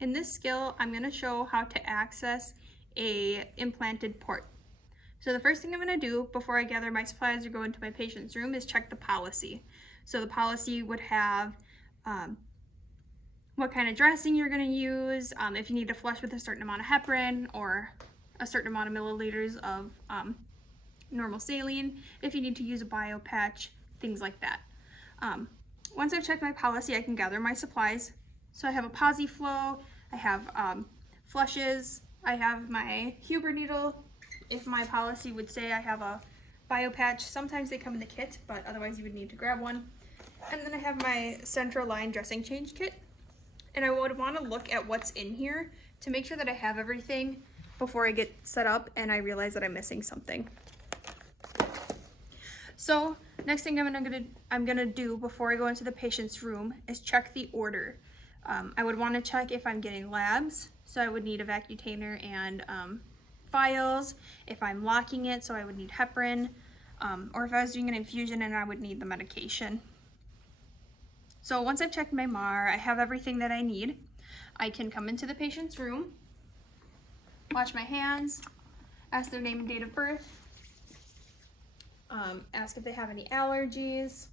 In this skill, I'm going to show how to access a implanted port. So the first thing I'm going to do before I gather my supplies or go into my patient's room is check the policy. So the policy would have what kind of dressing you're going to use, if you need to flush with a certain amount of heparin or a certain amount of milliliters of normal saline, if you need to use a bio patch, things like that. Once I've checked my policy, I can gather my supplies. So I have a PosiFlow, I have flushes, I have my Huber needle. If my policy would say I have a bio patch, sometimes they come in the kit, but otherwise you would need to grab one. And then I have my central line dressing change kit. And I would want to look at what's in here to make sure that I have everything before I get set up and I realize that I'm missing something. So next thing I'm gonna do before I go into the patient's room is check the order. I would want to check if I'm getting labs, so I would need a Vacutainer and files. If I'm locking it, so I would need heparin, or if I was doing an infusion and I would need the medication. So once I've checked my MAR, I have everything that I need. I can come into the patient's room, wash my hands, ask their name and date of birth, ask if they have any allergies,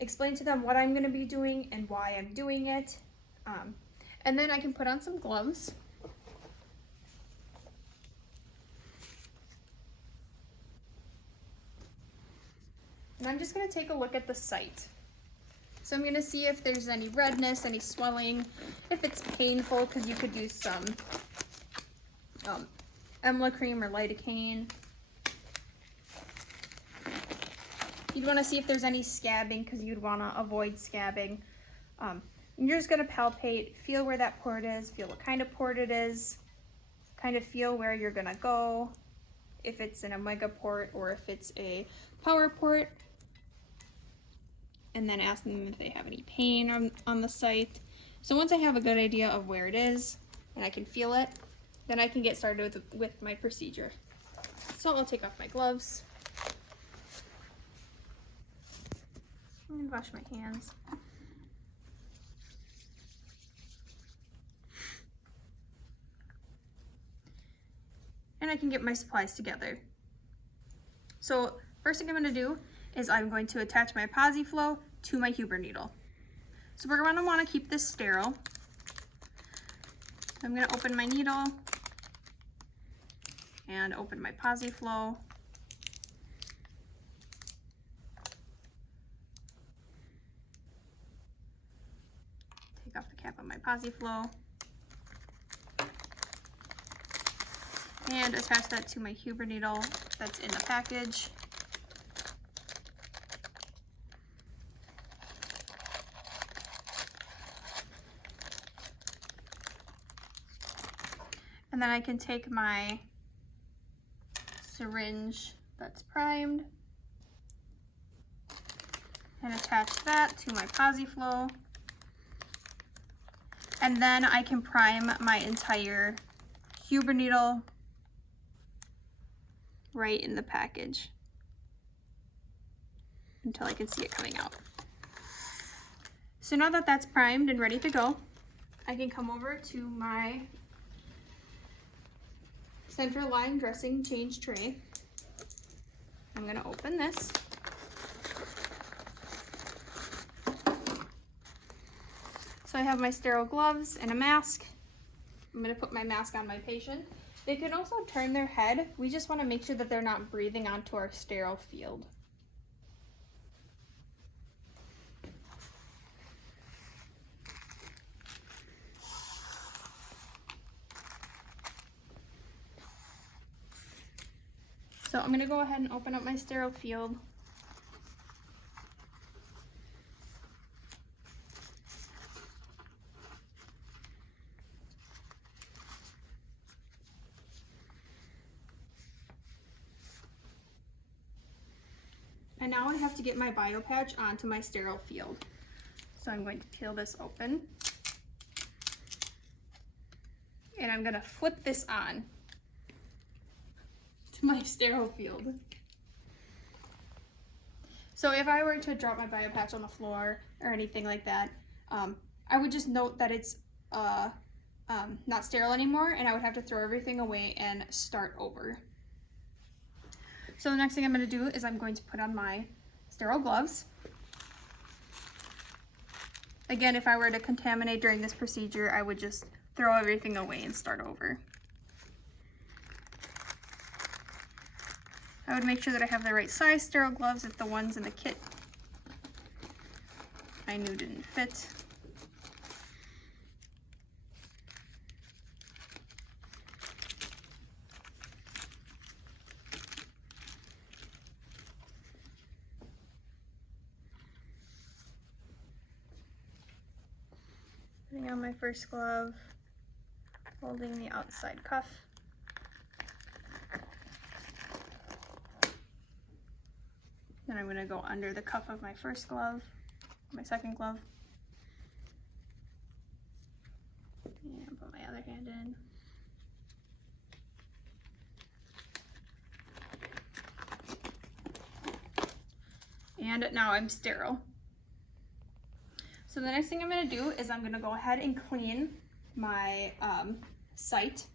explain to them what I'm going to be doing and why I'm doing it, and then I can put on some gloves. And I'm just going to take a look at the site. So I'm going to see if there's any redness, any swelling, if it's painful, because you could use some Emla cream or lidocaine. You'd want to see if there's any scabbing, because you'd want to avoid scabbing. You're just going to palpate, feel where that port is, feel what kind of port it is, kind of feel where you're going to go, if it's an omega port or if it's a power port. And then ask them if they have any pain on the site. So once I have a good idea of where it is and I can feel it, then I can get started with my procedure. So I'll take off my gloves and wash my hands. And I can get my supplies together. So first thing I'm going to do is I'm going to attach my PosiFlow to my Huber needle. So we're going to want to keep this sterile. I'm going to open my needle and open my PosiFlow. Take off the cap on my PosiFlow and attach that to my Huber needle that's in the package. And then I can take my syringe that's primed and attach that to my PosiFlow. And then I can prime my entire Huber needle right in the package until I can see it coming out. So now that that's primed and ready to go, I can come over to my central line dressing change tray. I'm going to open this. So I have my sterile gloves and a mask. I'm going to put my mask on my patient. They can also turn their head. We just want to make sure that they're not breathing onto our sterile field. So I'm going to go ahead and open up my sterile field. And now I have to get my bio patch onto my sterile field. So I'm going to peel this open. And I'm going to flip this on to my sterile field. So if I were to drop my bio patch on the floor or anything like that, I would just note that it's not sterile anymore, and I would have to throw everything away and start over. So the next thing I'm going to do is I'm going to put on my sterile gloves. Again, if I were to contaminate during this procedure, I would just throw everything away and start over. I would make sure that I have the right size sterile gloves if the ones in the kit I knew didn't fit. Putting on my first glove, holding the outside cuff. Then I'm going to go under the cuff of my first glove, my second glove, and put my other hand in. And now I'm sterile. So the next thing I'm going to do is I'm going to go ahead and clean my site.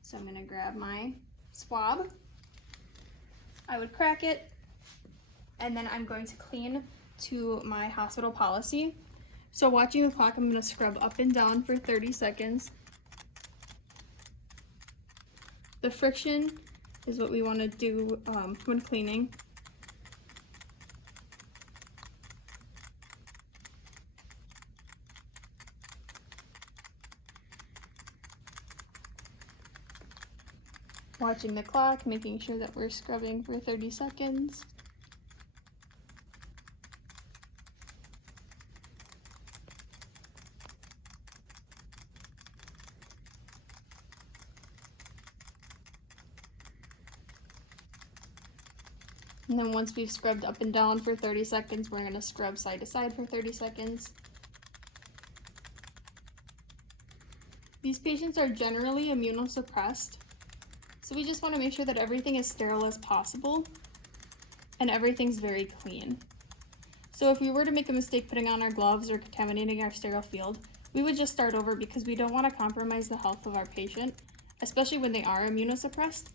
So I'm going to grab my swab. I would crack it, and then I'm going to clean to my hospital policy. So watching the clock, I'm going to scrub up and down for 30 seconds. The friction is what we want to do when cleaning. Watching the clock, making sure that we're scrubbing for 30 seconds. And then once we've scrubbed up and down for 30 seconds, we're going to scrub side to side for 30 seconds. These patients are generally immunosuppressed, so we just want to make sure that everything is sterile as possible and everything's very clean. So if we were to make a mistake putting on our gloves or contaminating our sterile field, we would just start over because we don't want to compromise the health of our patient, especially when they are immunosuppressed.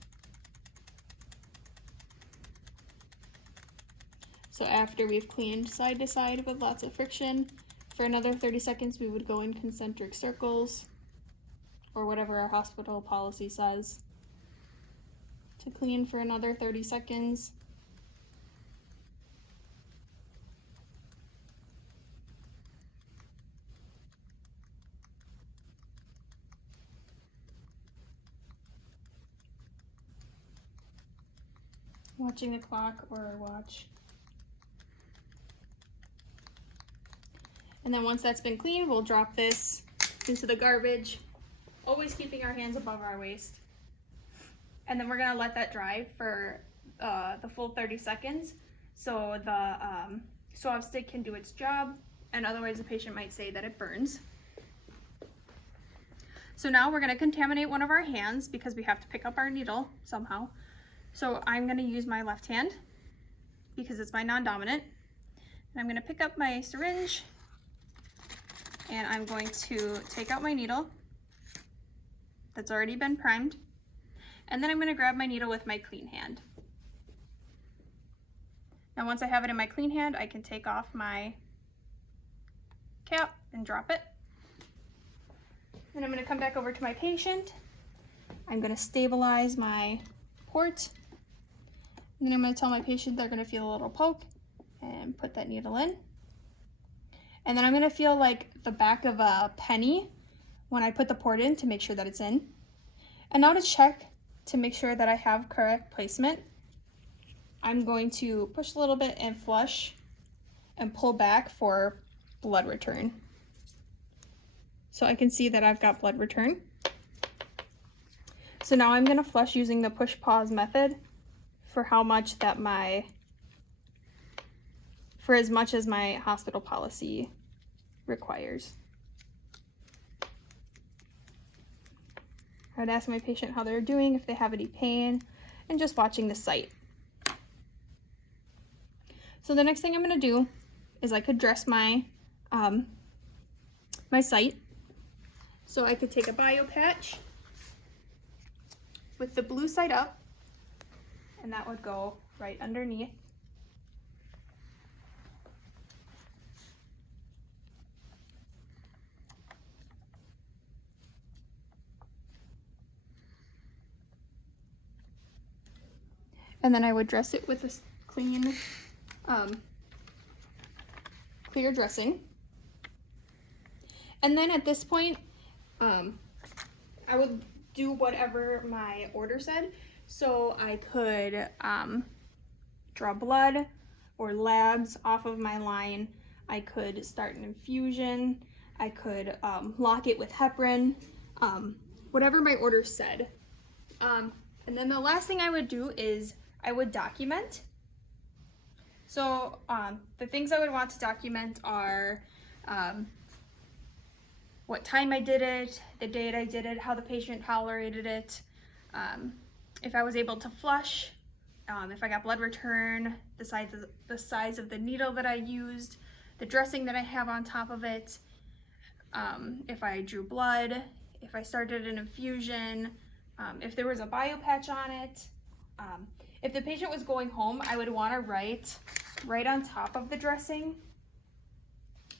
So after we've cleaned side to side with lots of friction, for another 30 seconds we would go in concentric circles, or whatever our hospital policy says, to clean for another 30 seconds. Watching the clock or our watch. And then once that's been cleaned, we'll drop this into the garbage, always keeping our hands above our waist. And then we're gonna let that dry for the full 30 seconds so the swab stick can do its job, and otherwise the patient might say that it burns. So now we're gonna contaminate one of our hands because we have to pick up our needle somehow. So I'm gonna use my left hand because it's my non-dominant. And I'm gonna pick up my syringe and I'm going to take out my needle that's already been primed. And then I'm going to grab my needle with my clean hand. Now once I have it in my clean hand, I can take off my cap and drop it. Then I'm going to come back over to my patient. I'm going to stabilize my port. And then I'm going to tell my patient they're going to feel a little poke and put that needle in. And then I'm going to feel like the back of a penny when I put the port in to make sure that it's in. And now to check to make sure that I have correct placement, I'm going to push a little bit and flush and pull back for blood return. So I can see that I've got blood return. So now I'm going to flush using the push pause method for how much that for as much as my hospital policy requires. I would ask my patient how they're doing, if they have any pain, and just watching the site. So the next thing I'm going to do is I could dress my my site. So I could take a bio patch with the blue side up, and that would go right underneath. And then I would dress it with a clean, clear dressing. And then at this point, I would do whatever my order said. So I could draw blood or labs off of my line. I could start an infusion. I could lock it with heparin, whatever my order said. And then the last thing I would do is I would document. So the things I would want to document are what time I did it, the date I did it, how the patient tolerated it, if I was able to flush, if I got blood return, the size of the needle that I used, the dressing that I have on top of it, if I drew blood, if I started an infusion, if there was a bio patch on it. If the patient was going home, I would want to write right on top of the dressing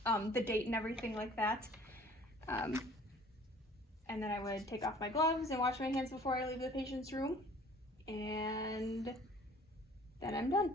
the date and everything like that. And then I would take off my gloves and wash my hands before I leave the patient's room, and then I'm done.